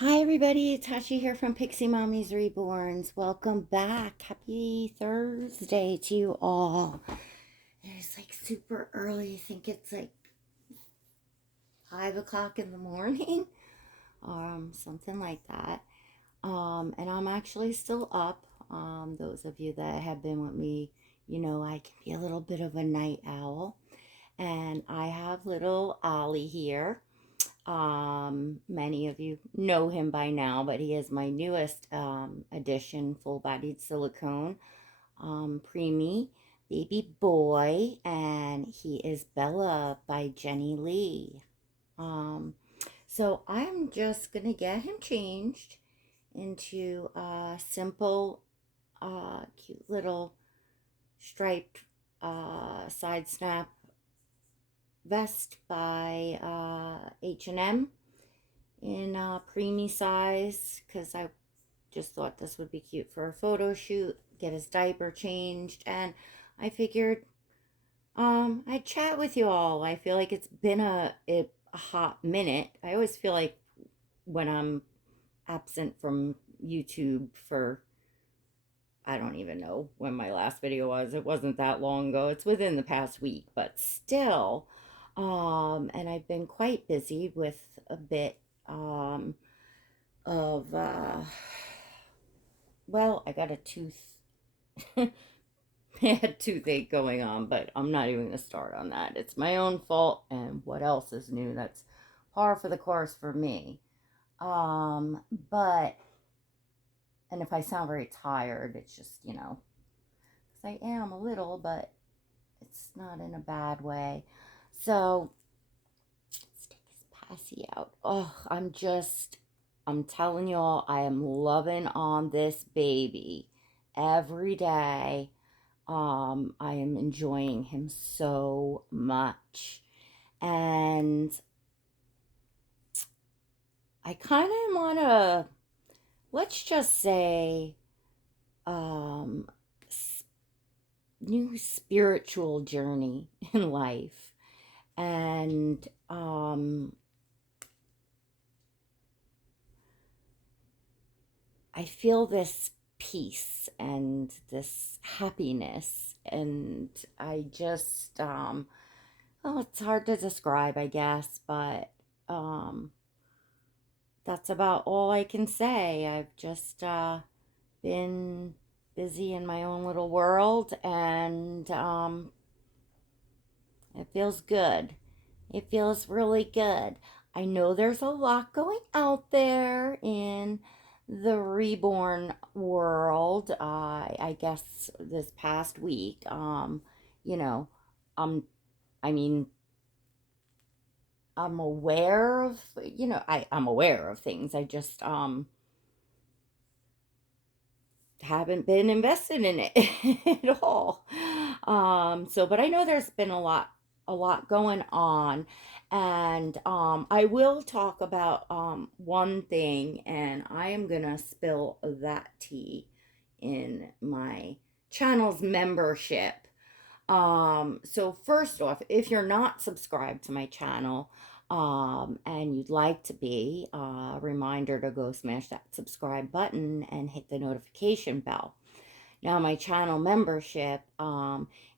Hi everybody, Tashi here from Pixie Mommy's Reborns. Welcome back. Happy Thursday to you all. It's like super early. I think it's like 5 o'clock in the morning, something like that. And I'm actually still up. Those of you that have been with me, you know I can be a little bit of a night owl. And I have little Ollie here. Many of you know him by now, but he is my newest addition, full-bodied silicone, preemie baby boy, and he is Bella by Jennie Lee. Um, so I'm just gonna get him changed into a simple, cute little striped side snap vest by H&M in preemie size because I just thought this would be cute for a photo shoot, get his diaper changed, and I figured I'd chat with you all. I feel like it's been a hot minute. I always feel like when I'm absent from YouTube for I don't even know when my last video was. It wasn't that long ago. It's within the past week, but still. And I've been quite busy with a bit of, well, I got a bad toothache going on, but I'm not even going to start on that. It's my own fault, and what else is new? That's par for the course for me. But, and if I sound very tired, it's just, because I am a little, but it's not in a bad way. So, let's take this passy out. Oh, I'm telling y'all, I am loving on this baby every day. I am enjoying him so much. And I kind of want to, let's just say, um, new spiritual journey in life. And I feel this peace and this happiness, and I just, well, it's hard to describe, I guess, but um, that's about all I can say. I've just been busy in my own little world, and it feels good. It feels really good. I know there's a lot going out there in the reborn world. I guess this past week, you know, um, I mean, I'm aware of, I'm aware of things. I just haven't been invested in it at all. But I know there's been a lot going on, and I will talk about one thing, and I am gonna spill that tea in my channel's membership. So first off, if you're not subscribed to my channel, and you'd like to be, reminder to go smash that subscribe button and hit the notification bell. Now, my channel membership,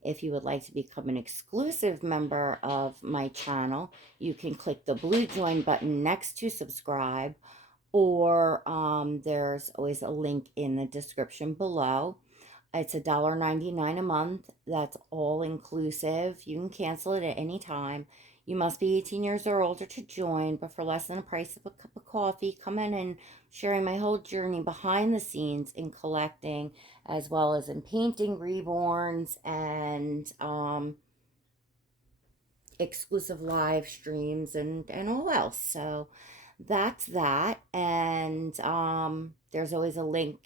if you would like to become an exclusive member of my channel, you can click the blue join button next to subscribe, or there's always a link in the description below. It's $1.99 a month. That's all inclusive. You can cancel it at any time. You must be 18 years or older to join, but for less than the price of a cup of coffee, come in and sharing my whole journey behind the scenes in collecting, as well as in painting reborns and exclusive live streams and all else. So that's that. And there's always a link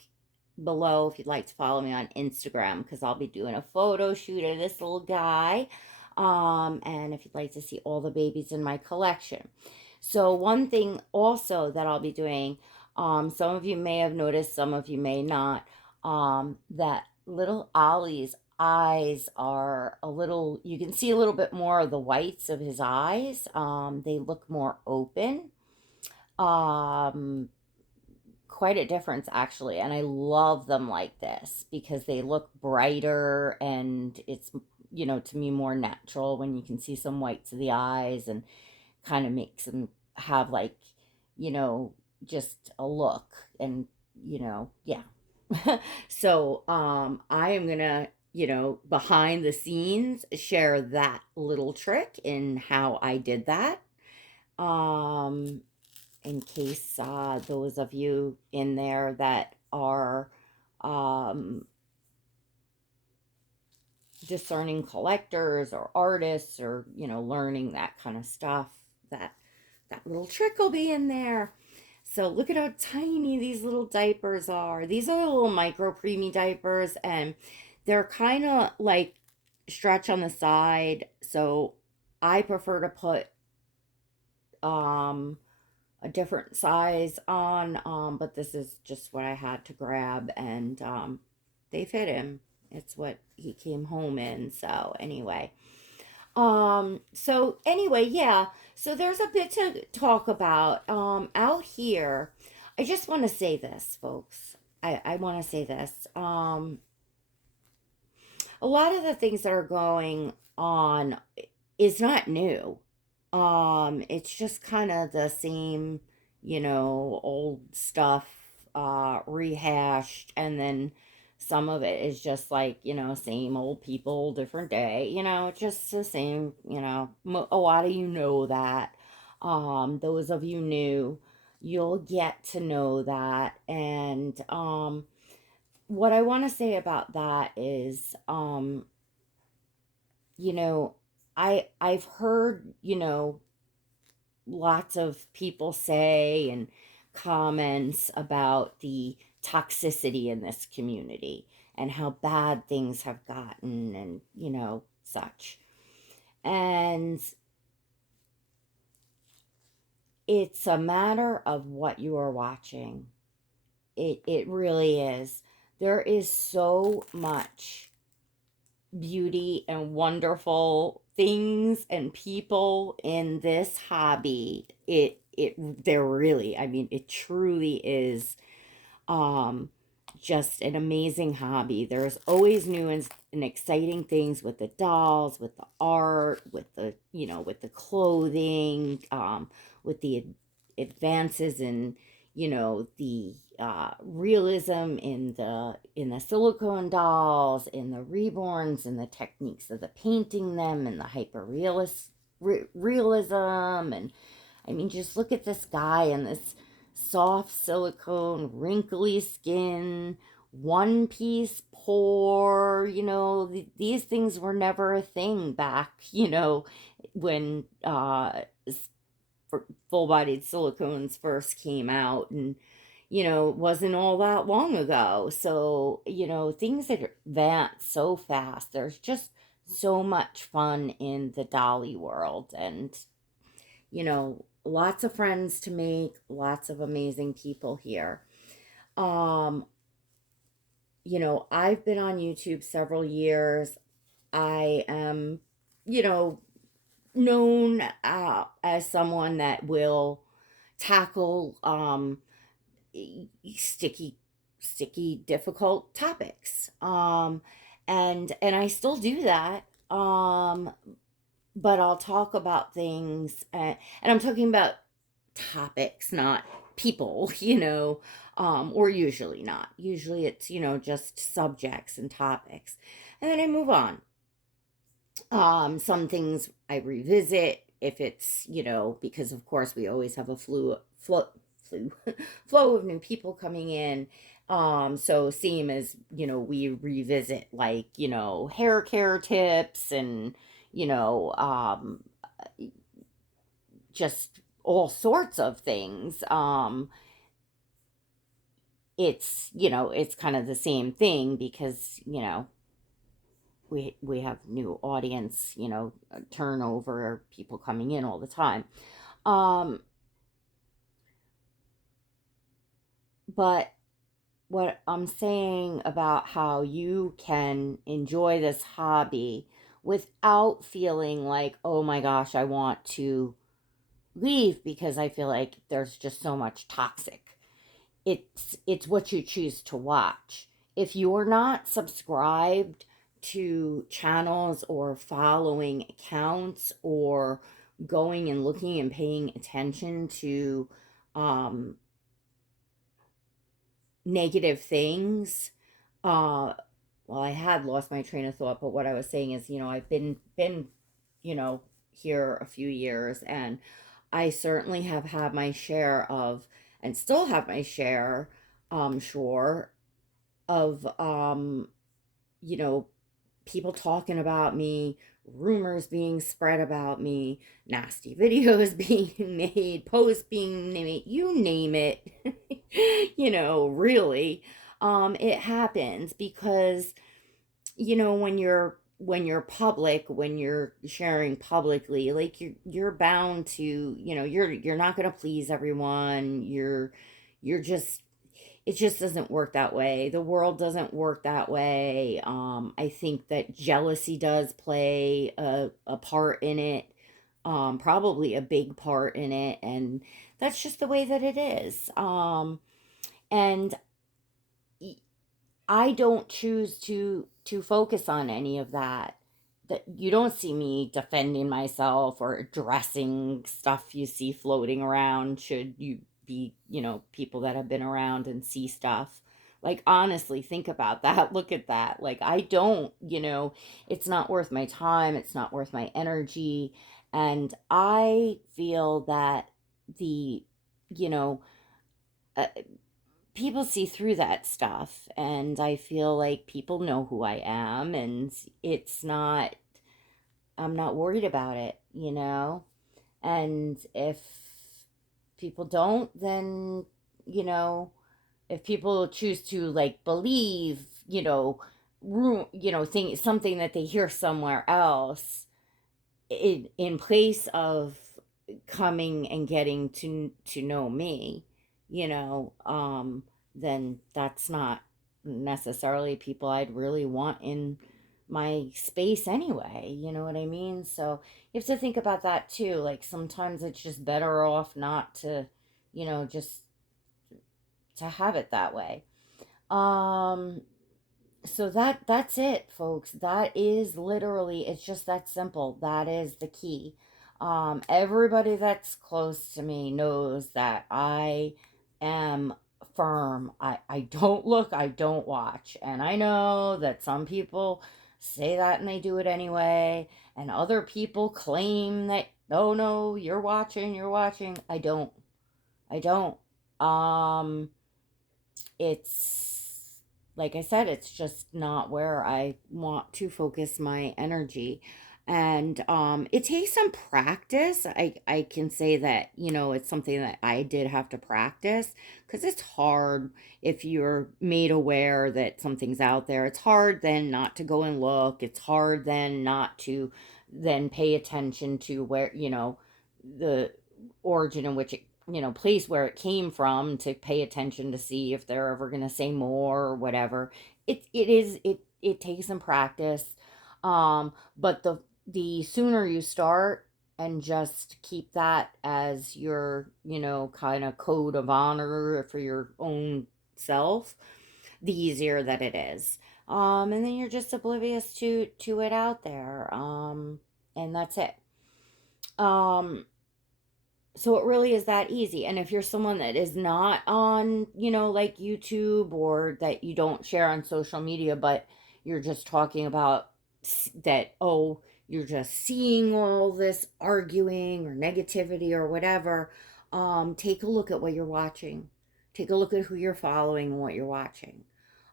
below if you'd like to follow me on Instagram, because I'll be doing a photo shoot of this little guy. And if you'd like to see all the babies in my collection. So one thing also that I'll be doing, some of you may have noticed, some of you may not, that little Ollie's eyes are a little, you can see a little bit more of the whites of his eyes. They look more open. Um, quite a difference actually, and I love them like this because they look brighter, and it's, to me more natural when you can see some whites of the eyes, and kind of makes them have like, you know, just a look, and yeah. So I am gonna, behind the scenes share that little trick in how I did that. Um in case those of you in there that are um, discerning collectors or artists, or learning that kind of stuff, that little trick will be in there. So look at how tiny these little diapers are. These are little micro preemie diapers, and they're kind of like stretch on the side. So I prefer to put um a different size on, but this is just what I had to grab, and they fit him. It's what he came home in. So anyway, yeah, so there's a bit to talk about out here. I just want to say this, folks. I want to say this. A lot of the things that are going on is not new. It's just kind of the same, old stuff rehashed, and then some of it is just like, same old people, different day, just the same, a lot of you know that. Those of you new, you'll get to know that. And what I want to say about that is, you know, I've heard, lots of people say and comments about the toxicity in this community and how bad things have gotten, and such. And it's a matter of what you are watching. It really is. There is so much beauty and wonderful things and people in this hobby. There really, I mean, it truly is um just an amazing hobby. There's always new and exciting things with the dolls, with the art, with the, with the clothing, with the advances in, the realism in the silicone dolls, in the reborns, and the techniques of the painting them, and the hyper realism. And I mean, just look at this guy and this soft silicone, wrinkly skin, one piece pore. These things were never a thing back, when full bodied silicones first came out, and it wasn't all that long ago. So things advance so fast. There's just so much fun in the dolly world, and lots of friends to make, lots of amazing people here. um I've been on YouTube several years. I am, you know known as someone that will tackle sticky, difficult topics. And I still do that. But I'll talk about things, and I'm talking about topics, not people, or usually not. Usually it's, just subjects and topics. And then I move on. Some things I revisit if it's, because of course we always have a flow of new people coming in. So same as, we revisit like, hair care tips, and, you know, um, just all sorts of things. It's kind of the same thing because, we have new audience, turnover, people coming in all the time. Um, but what I'm saying about how you can enjoy this hobby without feeling like, oh my gosh, I want to leave because I feel like there's just so much toxic. it's what you choose to watch. If you're not subscribed to channels or following accounts or going and looking and paying attention to um, negative things, uh, well, I had lost my train of thought, but what I was saying is, I've been, you know, here a few years, and I certainly have had my share of, and still have my share, sure, of, you know, people talking about me, rumors being spread about me, nasty videos being made, posts being made, you name it. Really. It happens because, when you're public, when you're sharing publicly, like you're bound to, you're not going to please everyone. You're just, it just doesn't work that way. The world doesn't work that way. I think that jealousy does play a part in it, probably a big part in it, and that's just the way that it is. And I don't choose to focus on any of that. That you don't see me defending myself or addressing stuff you see floating around, should you be, people that have been around and see stuff. Like, honestly, think about that. Look at that. Like, I don't, it's not worth my time, it's not worth my energy. And I feel that the, you know, uh, people see through that stuff, and I feel like people know who I am, and it's not, I'm not worried about it. And if people don't, then, you know if people choose to, like, believe, think something that they hear somewhere else, in place of coming and getting to know me, then that's not necessarily people I'd really want in my space anyway. You know what I mean? So you have to think about that too. Like, sometimes it's just better off not to, just to have it that way. Um, so that's it, folks. That is literally, it's just that simple. That is the key. Everybody that's close to me knows that I am firm. I don't look, I don't watch. And I know that some people say that and they do it anyway. And other people claim that, oh no, you're watching. I don't. I don't. Um, it's, like I said, it's just not where I want to focus my energy. And it takes some practice. I can say that, it's something that I did have to practice, because it's hard if you're made aware that something's out there. It's hard then not to go and look. It's hard then not to then pay attention to where, the origin in which it, place where it came from, to pay attention to see if they're ever going to say more or whatever. It takes some practice. But the sooner you start and just keep that as your, kind of code of honor for your own self, the easier that it is. And then you're just oblivious to it out there. And that's it. Um, so it really is that easy. And if you're someone that is not on, like YouTube, or that you don't share on social media, but you're just talking about that, oh, you're just seeing all this arguing or negativity or whatever, take a look at what you're watching. Take a look at who you're following and what you're watching.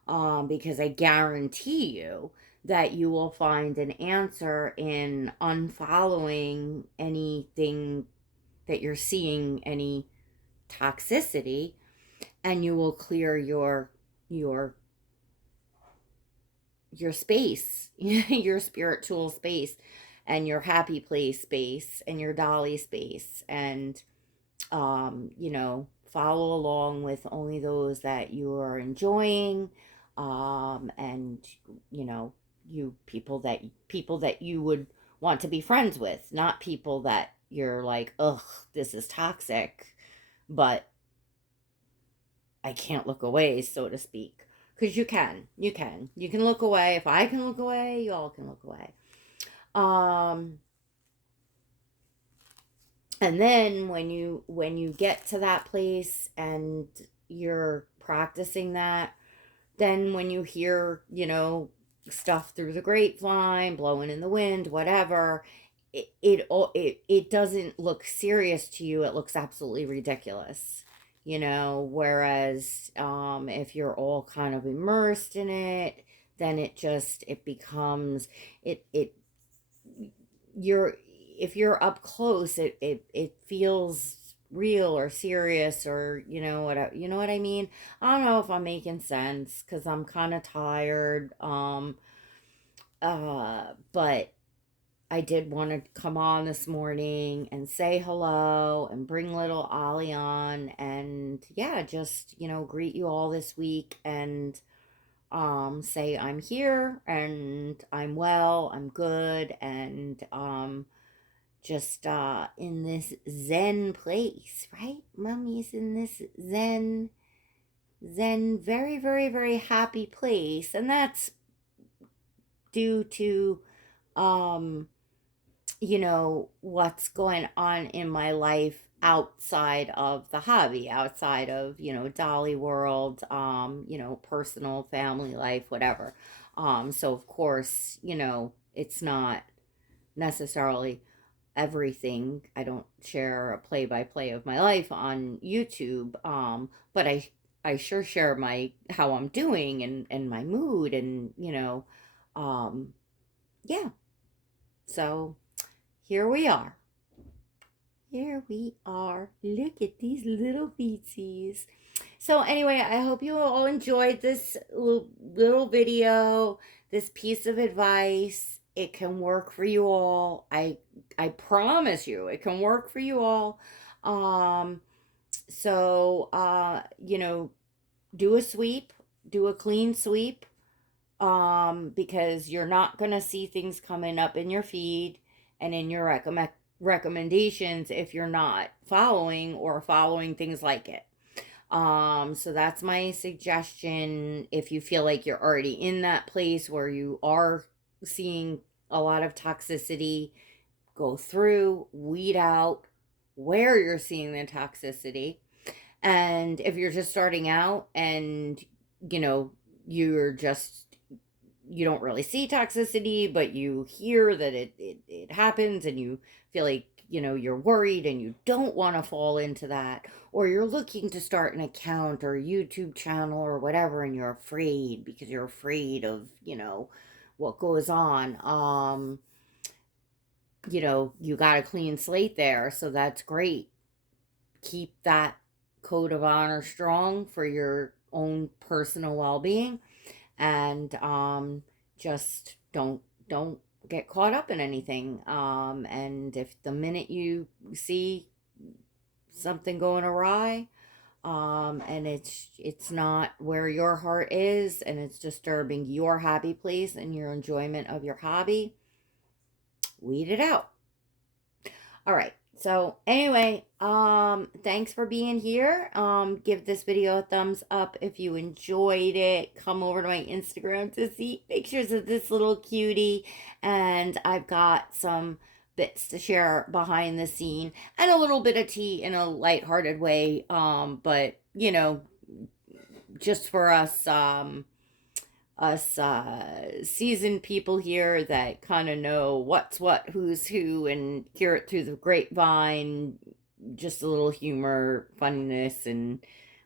Because I guarantee you that you will find an answer in unfollowing anything that you're seeing, any toxicity, and you will clear your your space, your spiritual space, and your happy place space, and your dolly space, and follow along with only those that you are enjoying, and you people that you would want to be friends with, not people that you're like, ugh, this is toxic. But I can't look away, so to speak. Because you can. You can look away. If I can look away, y'all can look away. And then when you get to that place and you're practicing that, then when you hear, stuff through the grapevine, blowing in the wind, whatever, it doesn't look serious to you. It looks absolutely ridiculous, whereas if you're all kind of immersed in it, then it becomes it you're if you're up close, it feels real or serious, or you know what I mean. I don't know if I'm making sense because I'm kind of tired. But I did want to come on this morning and say hello and bring little Ollie on, and yeah, just greet you all this week, and say I'm here and I'm well, I'm good, and just in this zen place, right? Mommy's in this zen, very, very, very happy place, and that's due to um what's going on in my life outside of the hobby, outside of Dolly World, personal family life, whatever. So of course, it's not necessarily everything. I don't share a play by play of my life on YouTube, but I sure share my how I'm doing, and my mood, and um yeah. So here we are. Here we are. Look at these little feetsies. So anyway, I hope you all enjoyed this little video, this piece of advice. It can work for you all. I promise you, it can work for you all. Um, so do a sweep, do a clean sweep, because you're not gonna see things coming up in your feed and in your recommendations if you're not following things like it. So that's my suggestion. If you feel like you're already in that place where you are seeing a lot of toxicity, go through, weed out where you're seeing the toxicity. And if you're just starting out and you're just, you don't really see toxicity, but you hear that it happens, and you feel like you're worried and you don't want to fall into that, or you're looking to start an account or a YouTube channel or whatever, and you're afraid because you're afraid of what goes on. You got a clean slate there, so that's great. Keep that code of honor strong for your own personal well-being, and just don't get caught up in anything. And if the minute you see something going awry, and it's not where your heart is, and it's disturbing your happy place and your enjoyment of your hobby, weed it out. All right. So anyway, thanks for being here. Give this video a thumbs up if you enjoyed it. Come over to my Instagram to see pictures of this little cutie. And I've got some bits to share behind the scene, and a little bit of tea in a lighthearted way. But just for us seasoned people here that kind of know what's what, who's who, and hear it through the grapevine. Just a little humor, funniness, and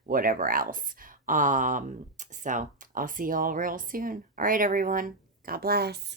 whatever else. So I'll see y'all real soon. All right, everyone. God bless.